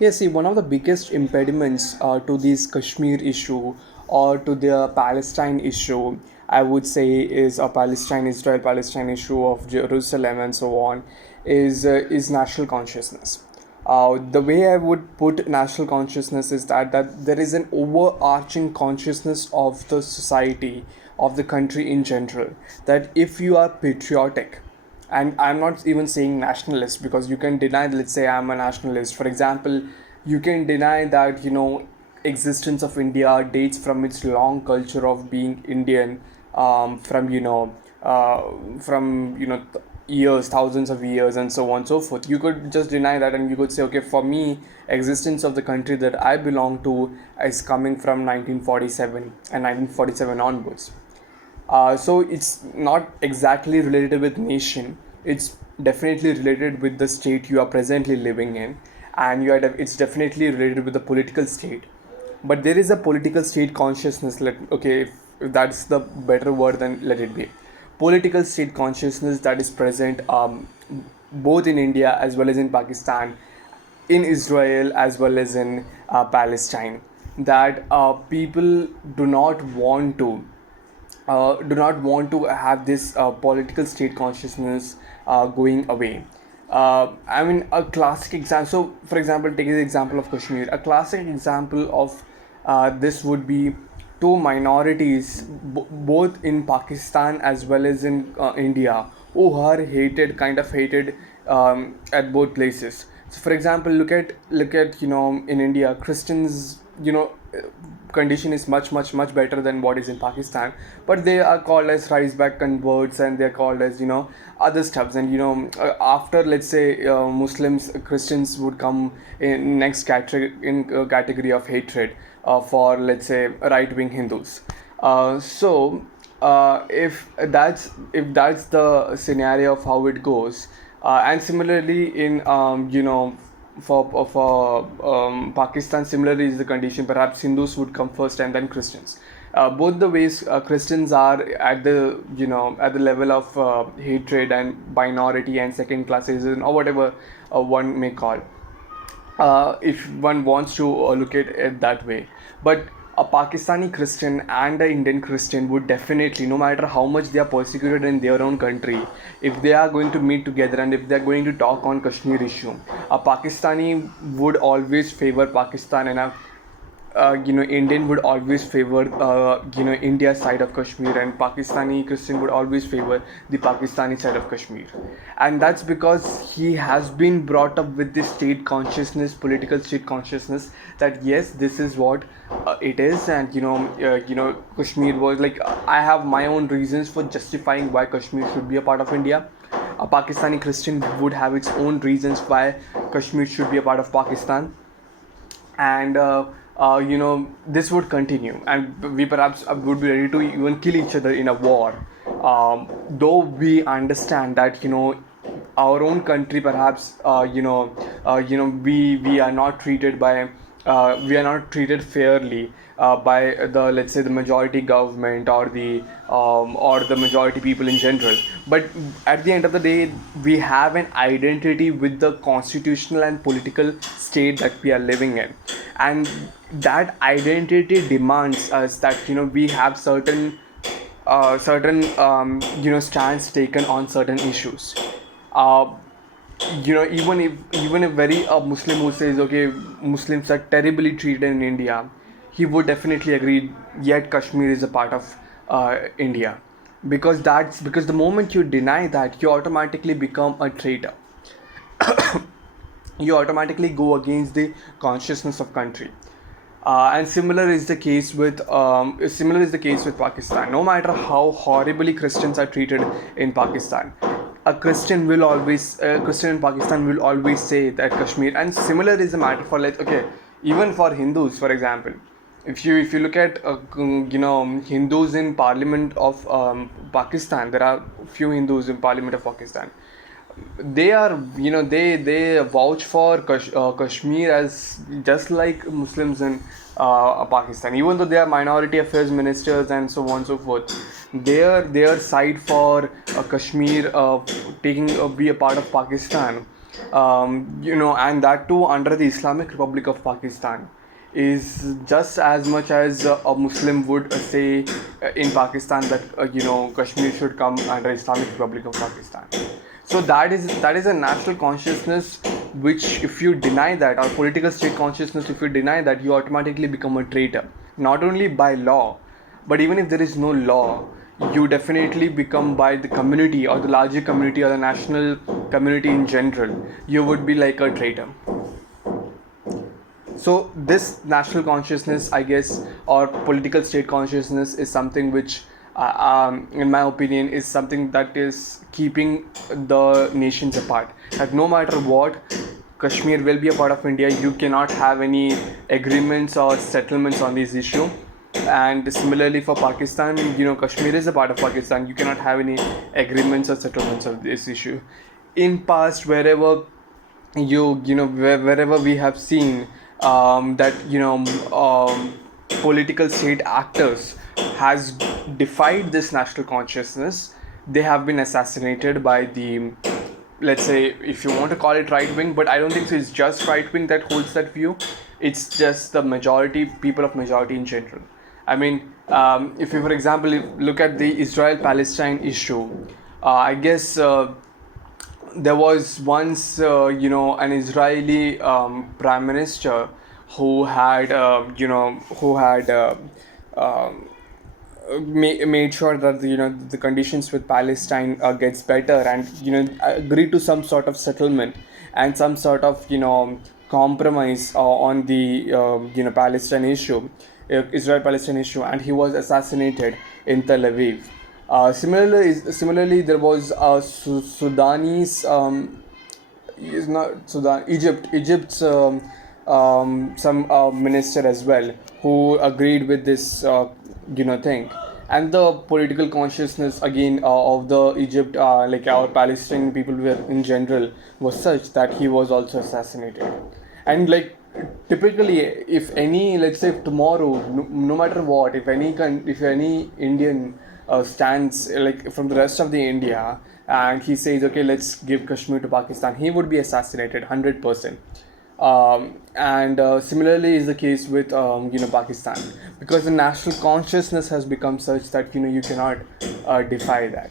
Yeah, see, one of the biggest impediments to this Kashmir issue or to the Palestine issue, I would say, is a Palestine issue of Jerusalem and so on, is national consciousness. The way I would put national consciousness is that there is an overarching consciousness of the society, of the country in general, that if you are patriotic, and I'm not even saying nationalist, because you can deny, let's say I'm a nationalist for example, you can deny that existence of India dates from its long culture of being Indian, from years, thousands of years, and so on and so forth. You could just deny that, and you could say, okay, for me, existence of the country that I belong to is coming from 1947 and 1947 onwards. So it's not exactly related with nation. It's definitely related with the state you are presently living in, and it's definitely related with the political state. But there is a political state consciousness. If that's the better word, then let it be. Political state consciousness that is present, both in India as well as in Pakistan, in Israel as well as in Palestine. That people do not want to have this political state consciousness going away. I mean, a classic example. So, for example, take the example of Kashmir. A classic example of this would be two minorities, both in Pakistan as well as in India, who are hated at both places. So, for example, look at in India, Christians, condition is much better than what is in Pakistan, but they are called as rise back converts, and they're called as other stuffs. And after, let's say, Muslims, Christians would come in next category of hatred for, let's say, right wing Hindus. If that's the scenario of how it goes, and similarly in for Pakistan, similarly is the condition. Perhaps Hindus would come first and then Christians. Both the ways, Christians are at the at the level of hatred and minority and second class citizen, or whatever one may call, if one wants to look at it that way. But a Pakistani Christian and an Indian Christian would definitely, no matter how much they are persecuted in their own country, if they are going to meet together and if they are going to talk on Kashmir issue, a Pakistani would always favor Pakistan, and a Indian would always favor India's side of Kashmir, and Pakistani Christian would always favor the Pakistani side of Kashmir. And that's because he has been brought up with this state consciousness, political state consciousness, that yes, this is what it is. And Kashmir was like, I have my own reasons for justifying why Kashmir should be a part of India. A Pakistani Christian would have its own reasons why Kashmir should be a part of Pakistan. And this would continue, and we perhaps would be ready to even kill each other in a war. Though we understand that our own country, perhaps we are not treated by we are not treated fairly by the, let's say, the majority government, or the majority people in general. But at the end of the day, we have an identity with the constitutional and political state that we are living in, and that identity demands us that we have certain stands taken on certain issues. uh, even if very a Muslim who says, okay, Muslims are terribly treated in India, he would definitely agree. Yet Kashmir is a part of India, because the moment you deny that, you automatically become a traitor. You automatically go against the consciousness of country. And similar is the case with Pakistan. No matter how horribly Christians are treated in Pakistan, a Christian in Pakistan will always say that Kashmir. And similar is the matter for, like, okay, even for Hindus, for example. If you look at Hindus in Parliament of Pakistan, there are few Hindus in Parliament of Pakistan. They are, they vouch for Kashmir as just like Muslims in Pakistan, even though they are minority affairs ministers and so on and so forth. Their side for Kashmir taking be a part of Pakistan And that too under the Islamic Republic of Pakistan, is just as much as a Muslim would say in Pakistan that Kashmir should come under Islamic Republic of Pakistan. So that is a national consciousness which, if you deny that, or political state consciousness, if you deny that, you automatically become a traitor, not only by law, but even if there is no law, you definitely become by the community or the larger community or the national community in general, you would be like a traitor. So this national consciousness, I guess, or political state consciousness is something which, in my opinion, is something that is keeping the nations apart. That no matter what, Kashmir will be a part of India. You cannot have any agreements or settlements on this issue. And similarly for Pakistan, Kashmir is a part of Pakistan. You cannot have any agreements or settlements on this issue. In past, wherever we have seen that political state actors has defied this national consciousness, they have been assassinated by the, let's say, if you want to call it right wing, but I don't think so it's just right wing that holds that view. It's just the majority, people of majority in general. I mean, if you, for example, look at the Israel-Palestine issue, I guess there was once, an Israeli prime minister who had, made sure that the conditions with Palestine gets better, and agreed to some sort of settlement and some sort of compromise on the Palestine issue, Israel-Palestine issue, and he was assassinated in Tel Aviv. Similarly, there was a Sudanese, is not Sudan, Egypt's some minister as well, who agreed with this thing. And the political consciousness again of the Egypt, like our Palestinian people were in general, was such that he was also assassinated. And like typically, if any, let's say tomorrow, no matter what, if any Indian stands like from the rest of the India, and he says, okay, let's give Kashmir to Pakistan, he would be assassinated 100%. And similarly is the case with Pakistan, because the national consciousness has become such that you cannot defy that.